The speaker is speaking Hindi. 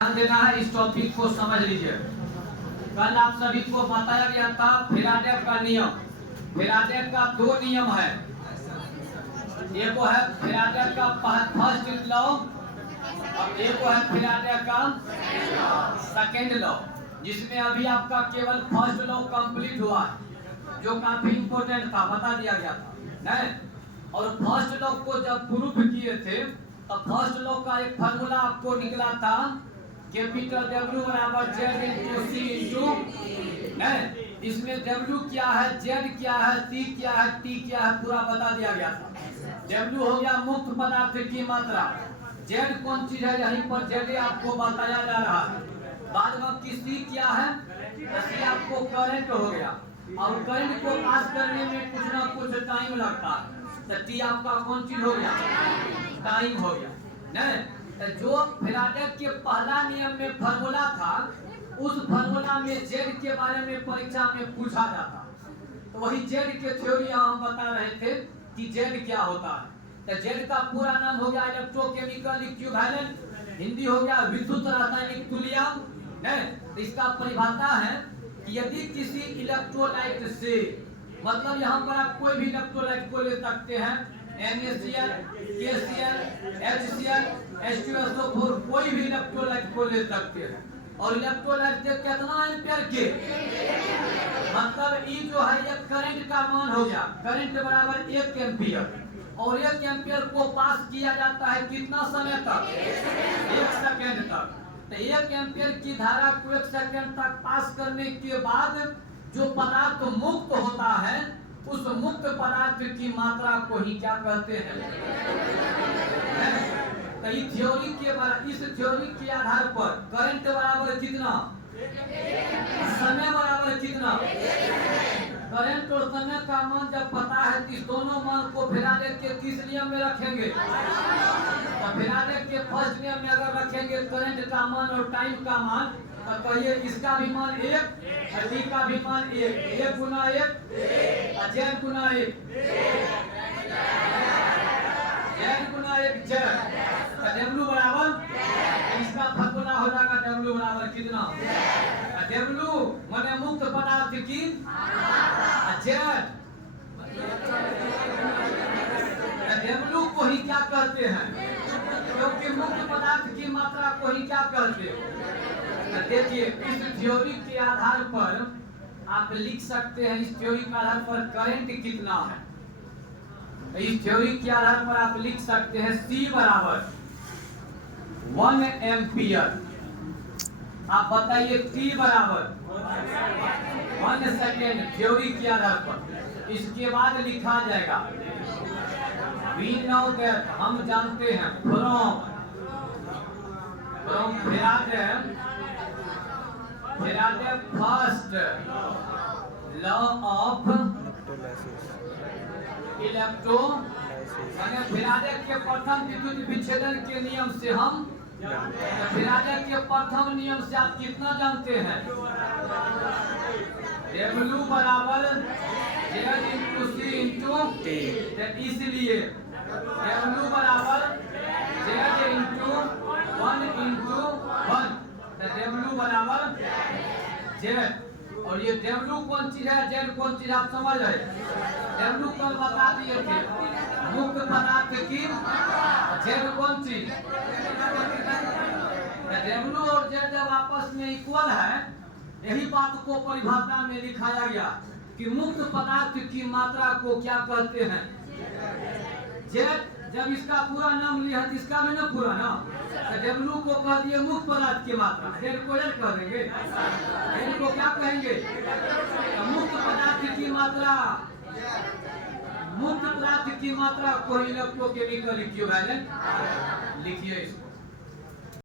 ध्यान देना है, इस टॉपिक को समझ लीजिए। कल आप सभी को बताया गया था फैराडे का नियम। फैराडे का दो नियम है, एक है फैराडे का फर्स्ट लॉ और एक है फैराडे का सेकेंड लॉ, जिसमें अभी आपका केवल फर्स्ट लॉ कंप्लीट हुआ है, जो काफी इंपॉर्टेंट था, बता दिया गया था नहीं। और फर्स्ट लॉ को जब प्रूफ किए थे तो फर्स्ट लॉ का एक फार्मूला आपको निकला था, कैपिटल W बराबर Z इंटू C इंटू नहीं। इसमें W क्या है, Z क्या है, C क्या है, T क्या है, पूरा बता दिया गया था। W हो गया मुक्त पदार्थ की मात्रा, Z कौन चीज है, यहीं पर Z आपको बताया जा रहा है। बाद में की C क्या है, C आपको करंट हो गया, और करंट को पास करने में कुछ ना कुछ टाइम लगता है, तो T आपका कौन चीज हो गया, टाइम हो गया नहीं। जो फैराडे के पहला नियम में फार्मूला था, उस फार्मूला में जेड के बारे में परीक्षा में पूछा जाता, तो वही जेड के थ्योरी हम बता रहे थे कि जेड क्या होता है। तो जेड का पूरा नाम हो गया इलेक्ट्रोकेमिकल इक्विवेलेंट, हिंदी हो गया विद्युत रासायनिक तुल्यांक नहीं। तो इसका परिभाषा है कि यदि किसी इलेक्ट्रोलाइट से, मतलब यहाँ पर आप कोई भी इलेक्ट्रोलाइट को ले सकते हैं, NaCl, KCl, HCl, H2SO4, कोई भी इलेक्ट्रोलाइट को ले सकते हैं, और इलेक्ट्रोलाइट से कितना एम्पियर के, मतलब ई जो है ये करंट का मान हो गया, करंट बराबर 1 एम्पियर, और 1 एम्पियर को पास किया जाता है कितना समय तक, 1 सेकेंड तक। तो 1 एम्पियर की धारा को 1 सेकेंड तक पास करने के बाद जो पदार्थ मुक्त होता है, उस मुक्त पदार्थ की मात्रा को ही क्या कहते हैं। तो इस थ्योरी के आधार पर करंट बराबर कितना, समय बराबर कितना, करंट और समय का मान जब पता है तो इस दोनों मान को फैराडे के किस नियम में रखेंगे, तो फैराडे के फर्स्ट नियम में अगर रखेंगे करंट का मान और टाइम का मान, तो कहिए इसका भी मान 1 और टी का भी मान 1, 1 गुना 1 Z गुना 1, Z गुना 1 Z, W बराबर, इसका फार्मूला हो जाएगा W बराबर कितना, W माने मुक्त पदार्थ की Z, W को ही क्या कहते हैं, क्योंकि मुक्त पदार्थ की मात्रा को ही क्या कहते हैं। देखिए इस थ्योरी के आधार पर आप लिख सकते हैं, इस थ्योरी के आधार पर करंट कितना है, इस थ्योरी के आधार पर आप लिख सकते हैं C बराबर 1 एम्पियर। आप बताइए T बराबर 1 सेकेंड, थ्योरी के आधार पर। इसके बाद लिखा जाएगा We know that, हम जानते हैं from Faraday first law of electro, माने फैराडे के प्रथम विद्युत विच्छेदन के नियम से हम, फैराडे के प्रथम नियम से आप कितना जानते हैं, W बराबर Z into C into T, इसलिए W बराबर Z इंटू 1 इंटू 1, W बराबर Z। और ये W कौन चीज है, Z कौन चीज, आप समझ रहे, W कल बता दिए थे मुक्त पदार्थ की, Z कौन चीज, W और Z जब आपस में इक्वल है, यही बात को परिभाषा में लिखाया गया कि मुक्त पदार्थ की मात्रा को क्या कहते हैं, Z। जब इसका पूरा नाम लिया है, इसका भी ना पूरा नाम, W को कह दिए मुक्त पदार्थ की मात्रा, Z को Z कह देंगे, Z को क्या कहेंगे, मुक्त पदार्थ की मात्रा, मुक्त पदार्थ की मात्रा को इलेक्ट्रोकेमिकल इक्विवेलेंट लिखिए इसको।